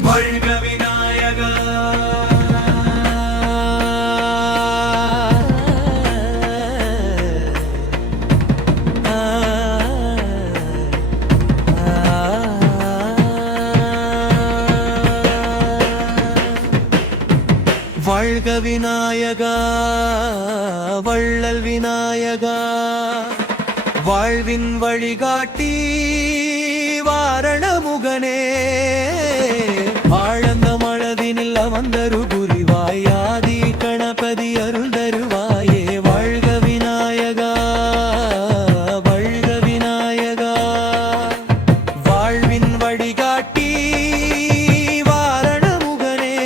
வாழ்க விநாயகா வாழ்க விநாயகா வள்ளல் விநாயகா வாழ்வின் வழிகாட்டி வாரணமுகனே ஆழந்த மனதினில் அமர்ந்தரு புரிவாய் ஆதி கணபதி அருள் தருவாயே வாழ்க விநாயகா வாழ்க விநாயகா வாழ்வின் வழிகாட்டி வாரணமுகனே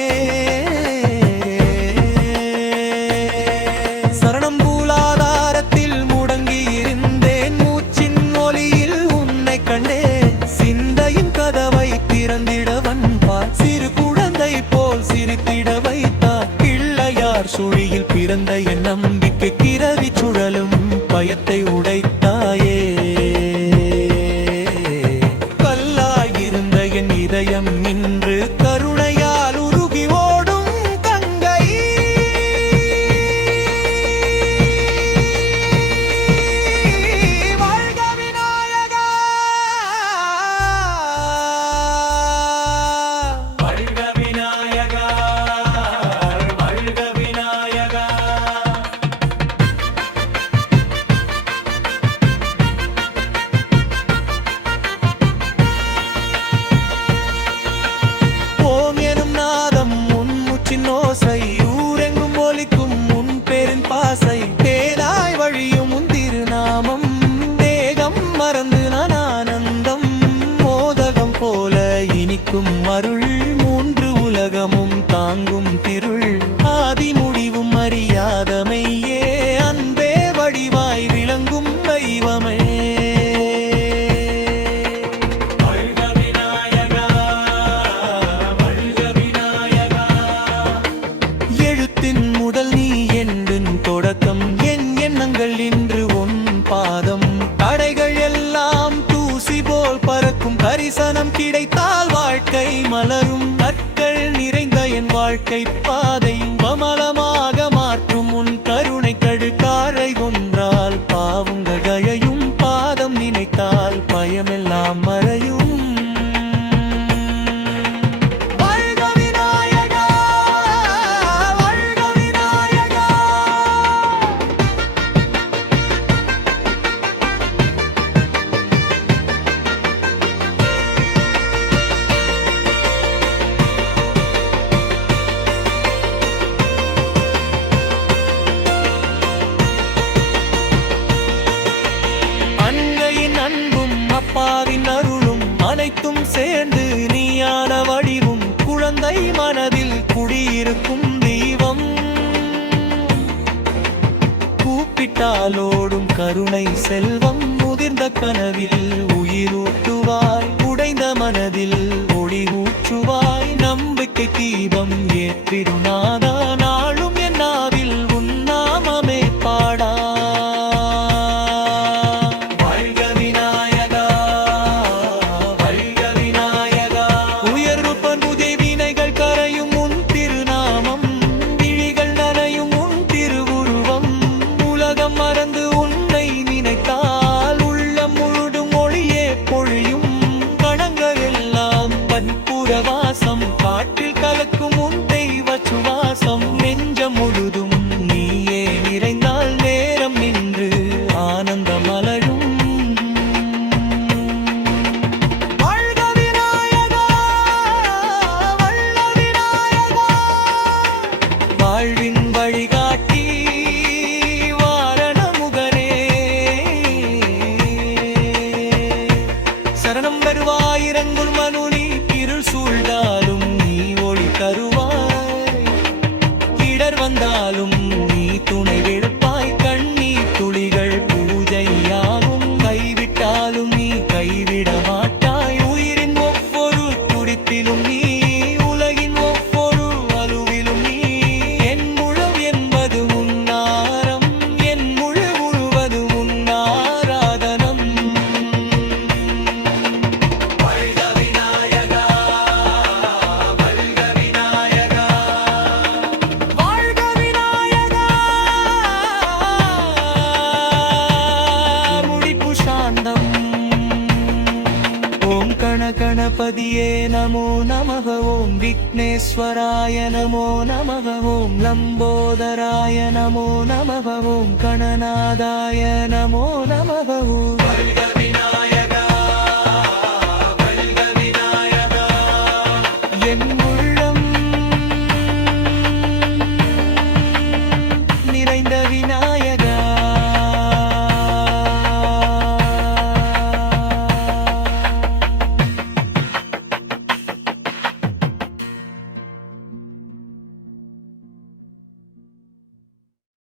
சரணம் பூலாதாரத்தில் முடங்கி இருந்தேன் மூச்சின் ஒலியில் உன்னை கண்டேன் சிந்தையின் கதவை திறந்திடவன் சிறு குழந்தை போல் சிரித்திட வைத்தார் பிள்ளையார் சுழியில் பிறந்த என் நம்பிக்கை கிரவி சுழலும் பயத்தை உடைத்தாயே கல்லாயிருந்த என் இதயம் இன்று கருணையால் உருகி ஓடும் கங்கை வாழ்க விநாயகா வாழ்க விநாயகா வாழ்க விநாயகா ஓம் எனும் நாதம் உன் மூச்சின் ஓசை ஊரெங்கும் ஒலிக்கும் உன் பேரின் பாசை தேனாய் வழியும் உன் திருநாமம் தேகம் மறந்து நான் ஆனந்தம் மோதகம் போல இனிக்கும் அருள் மூன்று உலகமும் தாங்கும் திருள் ஆதி முடிவும் அறியாதமையே அன்பே வடிவாய் விளங்கும் தெய்வமே வாழ்க விநாயகா வாழ்க விநாயகா எழுத்தின் முதல் நீ என்றும் தொடக்கம் என் எண்ணங்கள் இன்று உன் பாதம் தடைகள் எல்லாம் தூசி போல் பறக்கும் தரிசனம் கிடைத்தால் வாழ்க்கை மலரும் கற்கள் நிறைந்த என் வாழ்க்கை பாதையும் கமலமாக மாற்றும் உன் கருணை கடுக்காரை ஒன்றால் பாவங்கள் கழையும் பாதம் நினைத்தால் பயமெல்லாம் மறையும் வாழ்க விநாயகா வாழ்க விநாயகா அன்னையின் அன்பும் அப்பாவின் அருளும் அனைத்தும் சேர்ந்து நீயான வடிவும் குழந்தை மனதில் குடியிருக்கும் தெய்வம் கூப்பிட்டாலோடும் கருணை செல்வம் முதிர்ந்த கனவில் உயிரூட்டுவாய் உடைந்த மனதில் ஒளி ஊற்றுவாய் நம்பிக்கை தீபம் ஏற்றிருநாதா நாளும் என் நாவில் உன் நாமமே பாடா வாழ்க விநாயகா வாழ்க விநாயகா உயர்வு பண்புதை வினைகள் கரையும் உன் திருநாமம் விழிகள் நனையும் உன் திருவுருவம் உலகம் மறந்து உன்னை நினைத்தால் உள்ளம் முழுதும் ஒளியே பொழியும் கணங்கள் எல்லாம் பன்புறவாசம் காற்றில் கலக்கும் உன் தெய்வ சுவாசம் நெஞ்சம் முழுதும் நீயே நிறைந்தால் நேரம் நின்று ஆனந்த மலரும் வாழ்க விநாயகா வல்ல விநாயகா வாழ்வின் வழிகாட்டி வாரணமுகனே சரணம் வருவாயிரங்குள் மனுனி இருள் சூழ்ந்தாலும் நீ விக்னேஸ்வராய நமோ நமः ஓம் லம்போதராய நமோ நமः ஓம் கணநாதாய நமோ நமः ஓம் வல்க விநாயகா வல்க விநாயகா என் உள்ளம் நிறைந்த விநாயகா